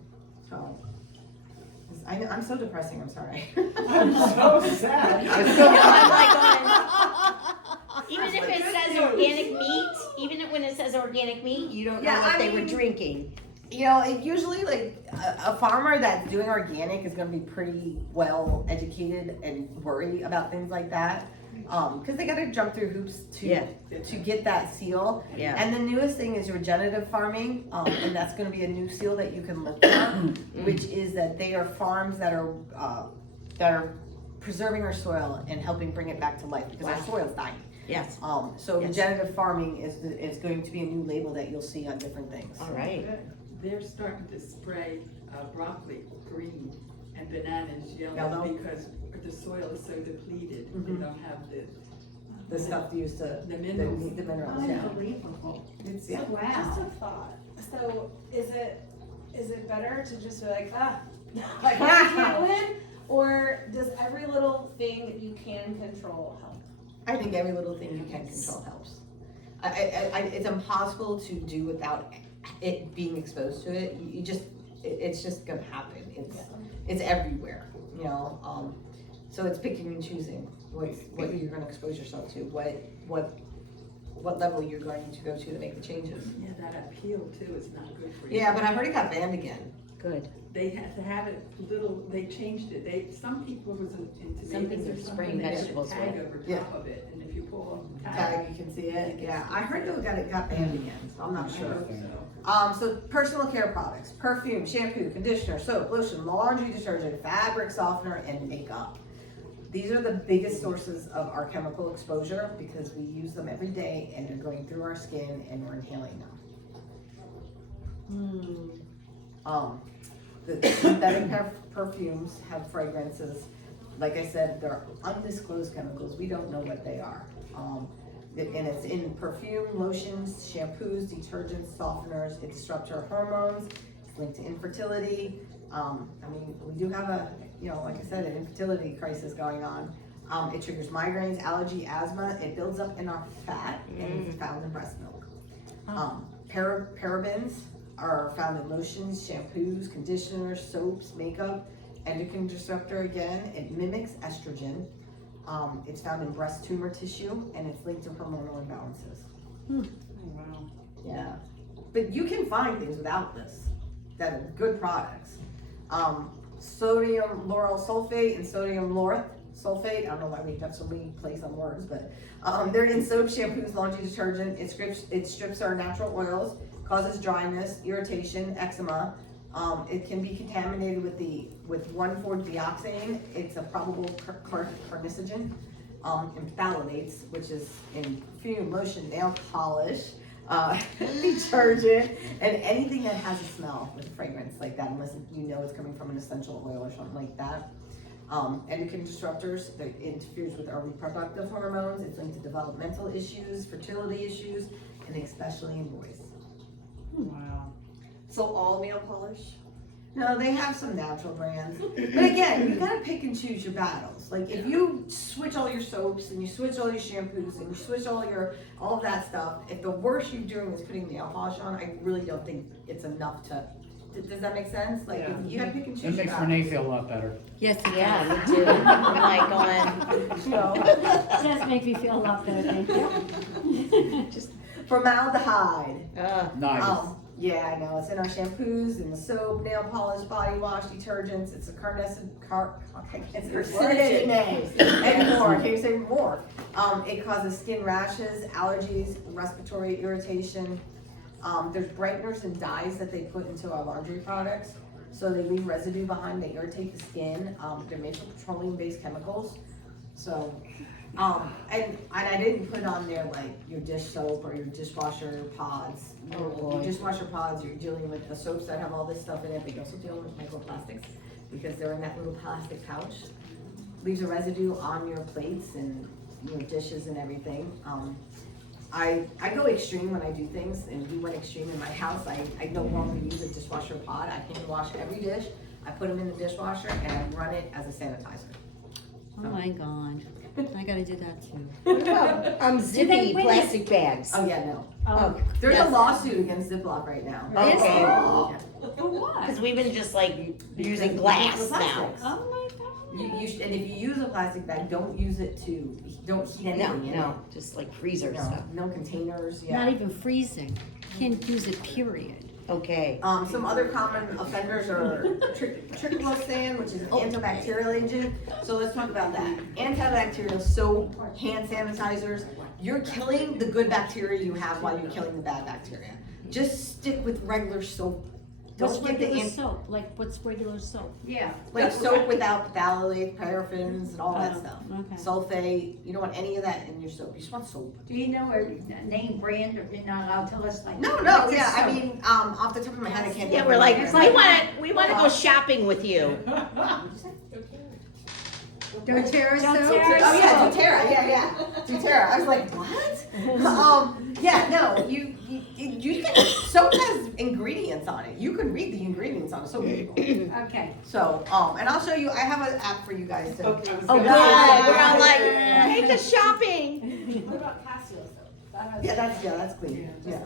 So I'm so depressing, I'm sorry. I'm so sad. Even if it says organic meat, even when it says organic meat, you don't know Yeah, what I they were mean- drinking. You know, it usually like a farmer that's doing organic is gonna be pretty well educated and worry about things like that. Cause they gotta jump through hoops to get that seal. Yeah. And the newest thing is regenerative farming, and that's gonna be a new seal that you can look for, which is that they are farms that are preserving our soil and helping bring it back to life because our soil's dying. Yes. So Yes. regenerative farming is going to be a new label that you'll see on different things. All right. They're starting to spray broccoli green, and bananas yellow Yellow. because the soil is so depleted, Mhm. they don't have The stuff used to, the minerals. the minerals, yeah. Unbelievable. It's, yeah. Just Wow. a thought. So is it better to just be like, like I can't win? Or does every little thing that you can control help? I think every little thing you can control helps. It's impossible to do without it being exposed to it. You just, it's just gonna happen. It's everywhere, you know. So it's picking and choosing what you're gonna expose yourself to, what level you're going to go to make the changes. Yeah, that appeal too is not good for you. Yeah, but I heard it got banned again. Good. They had to have it they changed it. Some people was into Some things are spraying vegetables They put a tag with. over Yeah. top of it, and if you pull off the Tag, you can see it. Yeah, I heard it got banned again. So I'm not I sure. hope so. So personal care products, perfume, shampoo, conditioner, soap, lotion, laundry detergent, fabric softener, and makeup. These are the biggest sources of our chemical exposure because we use them every day and they're going through our skin and we're inhaling them. The synthetic perfumes have fragrances. Like I said, they're undisclosed chemicals. We don't know what they are. And it's in perfume, lotions, shampoos, detergents, softeners. It disrupts our hormones. It's linked to infertility. I mean, we do have a, like I said, an infertility crisis going on. It triggers migraines, allergy, asthma. It builds up in our fat and it's found in breast milk. Parabens are found in lotions, shampoos, conditioners, soaps, makeup. Endocrine disruptor again, it mimics estrogen. It's found in breast tumor tissue and it's linked to hormonal imbalances. Oh, wow. Yeah, but you can find things without this that are good products. Sodium lauryl sulfate and sodium lauryl sulfate. I don't know why we have so many plays on words, but they're in soap, shampoos, laundry detergent. It strips our natural oils, causes dryness, irritation, eczema. It can be contaminated with 1,4-dioxane. It's a probable carcinogen. And phthalates, which is in perfume, lotion, nail polish, detergent, and anything that has a smell with a fragrance like that, unless you know it's coming from an essential oil or something like that. Endocrine disruptors, that interferes with our reproductive hormones. It's linked to developmental issues, fertility issues, and especially in boys. Wow. So all nail polish? No, they have some natural brands. But again, you gotta pick and choose your battles. Like if you switch all your soaps and you switch all your shampoos and you switch all of that stuff, if the worst you're doing is putting nail polish on, I really don't think it's enough to, does that make sense? Like if you gotta pick and choose It your makes battles. Renee feel a lot better. Yes, it does. Yeah, me too. I'm like going, It does make me feel a lot better, thank you. Formaldehyde. Nice. Yeah, I know. It's in our shampoos, in the soap, nail polish, body wash, detergents. It's a carcinogen and more. Can you say more? It causes skin rashes, allergies, respiratory irritation. There's brighteners and dyes that they put into our laundry products, so they leave residue behind. They irritate the skin. They're made from petroleum-based chemicals. So, and I didn't put on there like your dish soap or your dishwasher pods. Your dishwasher pods, you're dealing with the soaps that have all this stuff in it, but you're also dealing with microplastics because they're in that little plastic pouch. Leaves a residue on your plates and your dishes and everything. I go extreme when I do things, and we went extreme in my house. I no longer use a dishwasher pod. I hand wash every dish. I put them in the dishwasher and I run it as a sanitizer. Oh my God, I gotta do that too. what about zippy wait, plastic bags? Oh yeah, no. Oh, There's yes. a lawsuit against Ziploc right now. Okay. Yeah. For what? Because we've been just like using Because glass of now. plastics. Oh my God. You should, and if you use a plastic bag, don't use it don't heat No, anything in no, just like freezer it. stuff. No containers, yeah. Not even freezing. Can't use it, period. Okay. Some other common offenders are triclosan, which is an antibacterial agent. So let's talk about that. Antibacterial soap, hand sanitizers. You're killing the good bacteria you have while you're killing the bad bacteria. Just stick with regular soap. What's Don't get the regular soap? Like, what's regular soap? Yeah. like soap without phthalates, paraffins, and all that Oh, stuff. okay. Sulfate, you don't want any of that in your soap. You just want soap. Do you know a name brand, or you're not allowed to tell us like? No, what's this yeah, I soap? mean, off the top of my head, I can't. Yeah, think we're of like, it. we wanna go shopping with you. doTERRA soap? doTERRA. Oh yeah, doTERRA, yeah, doTERRA. I was like, what? Yeah, no, you can, soap has ingredients on it. You can read the ingredients on a soap label. Okay. So, and I'll show you, I have an app for you guys to. Okay. Oh, good, we're all like, take us shopping. What about Casio soap? That has- Yeah, that's clean, yeah.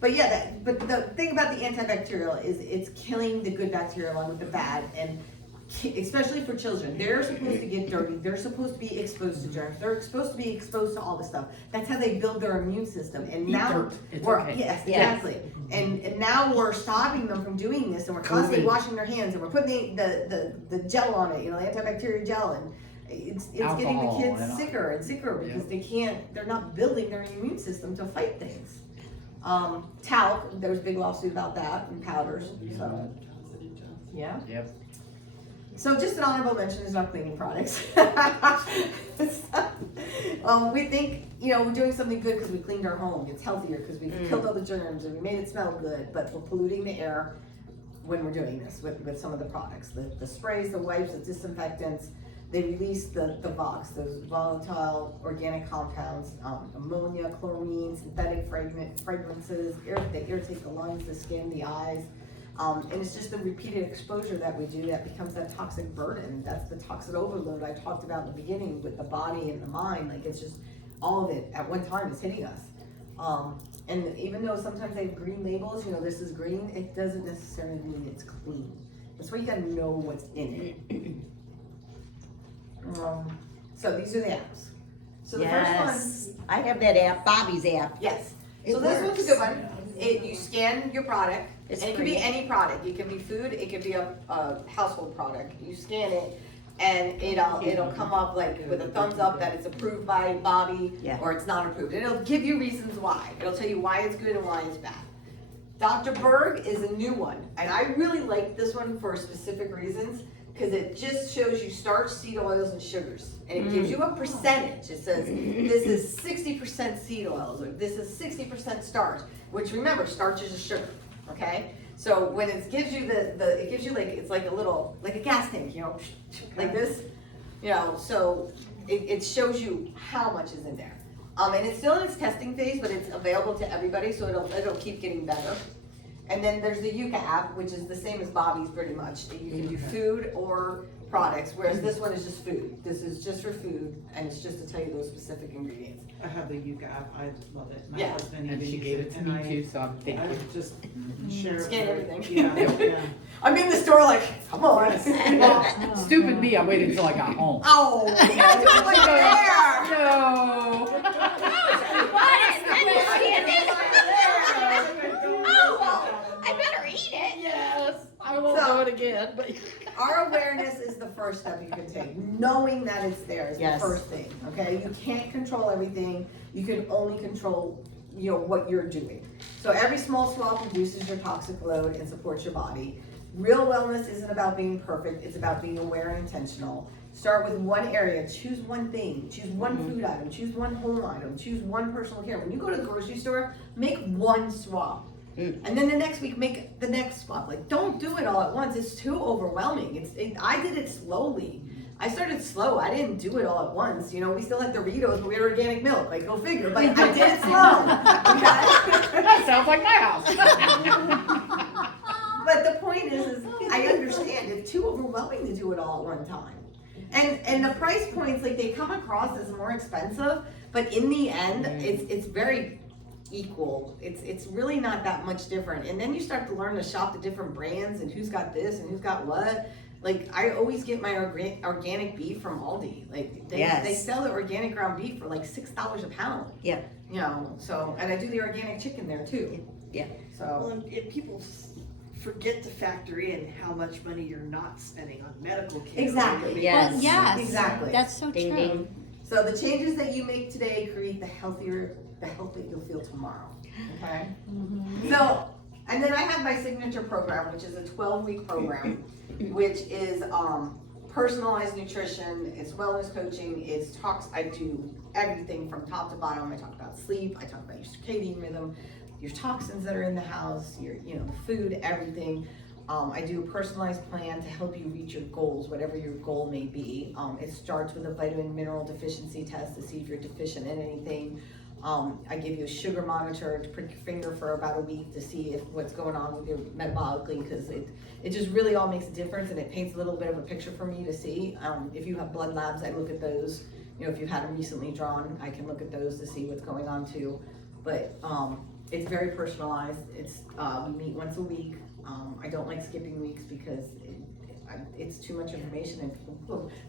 But yeah, but the thing about the antibacterial is it's killing the good bacteria along with the bad, and especially for children, they're supposed to get dirty, they're supposed to be exposed to germs, they're supposed to be exposed to all this stuff. That's how they build their immune system, and Eat now dirt. It's we're, okay. yes, Yes. exactly. And now we're stopping them from doing this, and we're constantly COVID. washing their hands, and we're putting the gel on it, you know, the antibacterial gel, and it's getting the Alcohol kids and all. sicker and sicker because they're not building their immune system to fight things. Talc, there was a big lawsuit about that, and powders, so, yeah. Yep. So just an honorable mention is not cleaning products. We think, you know, we're doing something good because we cleaned our home. It's healthier because we've killed all the germs and we made it smell good, but we're polluting the air when we're doing this with some of the products. The sprays, the wipes, the disinfectants, they release the VOCs, those volatile organic compounds, ammonia, chlorine, synthetic fragrances, they irritate the lungs, the skin, the eyes. And it's just the repeated exposure that we do that becomes that toxic burden. That's the toxic overload I talked about in the beginning with the body and the mind. Like, it's just all of it at one time is hitting us. And even though sometimes they have green labels, you know, this is green, it doesn't necessarily mean it's clean. That's why you gotta know what's in it. So these are the apps. So the first one, Yes, I have that app, Bobby's app. yes. So It this one's a works. good one. You scan your product, It's and it can be free. any product. It can be food, it could be a household product. You scan it, and it'll come up like with a thumbs up that it's approved by Bobby, Yeah. or it's not approved. And it'll give you reasons why. It'll tell you why it's good and why it's bad. Dr. Berg is a new one, and I really like this one for specific reasons, because it just shows you starch, seed oils, and sugars. And it gives you a percentage. It says, this is 60% seed oils, or this is 60% starch, which remember, starch is a sugar, okay? So when it gives you it gives you like, it's like a little, like a gas tank, you know, like this, you know, so it shows you how much is in there. And it's still in its testing phase, but it's available to everybody, so it'll keep getting better. And then there's the Yuka app, which is the same as Bobby's pretty much. You can do food or products, whereas this one is just food. This is just for food, and it's just to tell you those specific ingredients. I have the Yuka app, I love it. My Yeah. husband And even she uses gave it to and me I- too, so I'm thank I you. just share it. Scan with- everything. Yeah. I'm in the store like, come on. Well, stupid me, I waited until I got home. Oh, you gotta do it when you're there. No. Oh, well, I better eat it. Yes, I won't So- do it again, but. Our awareness is the first step you can take. Knowing that it's there is Yes. the first thing, okay? You can't control everything. You can only control, you know, what you're doing. So every small swab reduces your toxic load and supports your body. Real wellness isn't about being perfect. It's about being aware and intentional. Start with one area. Choose one thing. Choose one food item. Choose one home item. Choose one personal care. When you go to the grocery store, make one swab. And then the next week, make the next swap. Like, don't do it all at once. It's too overwhelming. I did it slowly. I started slow. I didn't do it all at once. You know, we still had Doritos, but we had organic milk. Like, go figure. But I did it slow. Okay? That sounds like my house. But the point is I understand it's too overwhelming to do it all at one time. And the price points, like, they come across as more expensive, but in the end, it's very equal. It's really not that much different. And then you start to learn to shop the different brands and who's got this and who's got what. Like, I always get my organic beef from Aldi. Like, they sell the organic ground beef for like $6 a pound. Yeah. You know, so, and I do the organic chicken there too. Yeah. Well, So, and people forget to factor in how much money you're not spending on medical care. Exactly. Yes. Well, yes. Exactly. That's so Ding, true. ding. so the changes that you make today create the health that you'll feel tomorrow. Okay? So, And then I have my signature program, which is a 12-week program, which is personalized nutrition, it's wellness coaching, it's talks. I do everything from top to bottom. I talk about sleep, I talk about your circadian rhythm, your toxins that are in the house, your the food, everything. I do a personalized plan to help you reach your goals, whatever your goal may be. It starts with a vitamin mineral deficiency test to see if you're deficient in anything. I give you a sugar monitor to prick your finger for about a week to see if what's going on with you metabolically, because it just really all makes a difference, and it paints a little bit of a picture for me to see. If you have blood labs, I look at those. If you've had them recently drawn, I can look at those to see what's going on too. But it's very personalized. We meet once a week. I don't like skipping weeks because it's too much information, and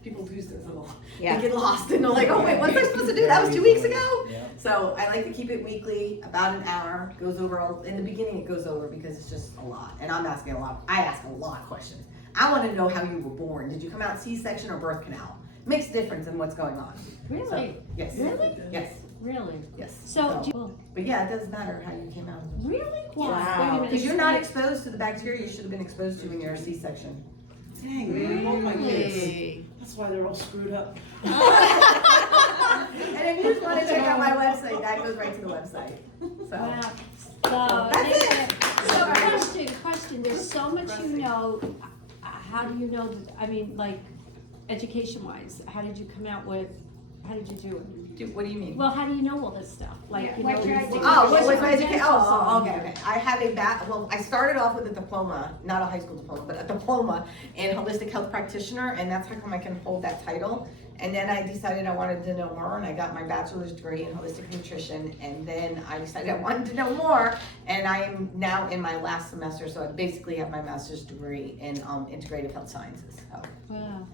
people lose their little, they get lost and they're like, oh wait, what was I supposed to do? That was 2 weeks ago? Yeah. So I like to keep it weekly, about an hour, goes over, in the beginning it goes over because it's just a lot, and I ask a lot of questions. I want to know how you were born. Did you come out C-section or birth canal? Makes a difference in what's going on. Really? So, yes. Really? Yes. Really? Yes. So, But yeah, it doesn't matter how you came out. really? Wow. Because you're not exposed to the bacteria you should have been exposed to when you're a C-section. Dang, man, both my kids. Hey. That's why they're all screwed up. And if you just want to check out my website, that goes right to the website. So. Wow. So, That's it. question, there's so much you know, how do you know, I mean, like, education-wise, how did you come out with, how did you do it? What do you mean? Well, how do you know all this stuff? Like, you know, What's your these education? things. Oh, what was my education? Credentials Oh, and- okay. I have I started off with a diploma, not a high school diploma, but a diploma in holistic health practitioner, and that's how come I can hold that title. And then I decided I wanted to know more, and I got my bachelor's degree in holistic nutrition, and then I decided I wanted to know more, and I am now in my last semester, so I basically have my master's degree in integrative health sciences. So. Wow.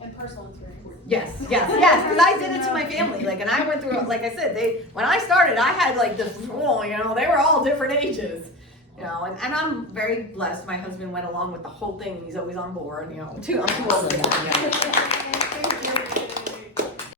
And personal is very important. Yes, because I did it to my family, and I went through, like I said, when I started, I had this rule, they were all different ages, and I'm very blessed. My husband went along with the whole thing, he's always on board, I'm too old for that,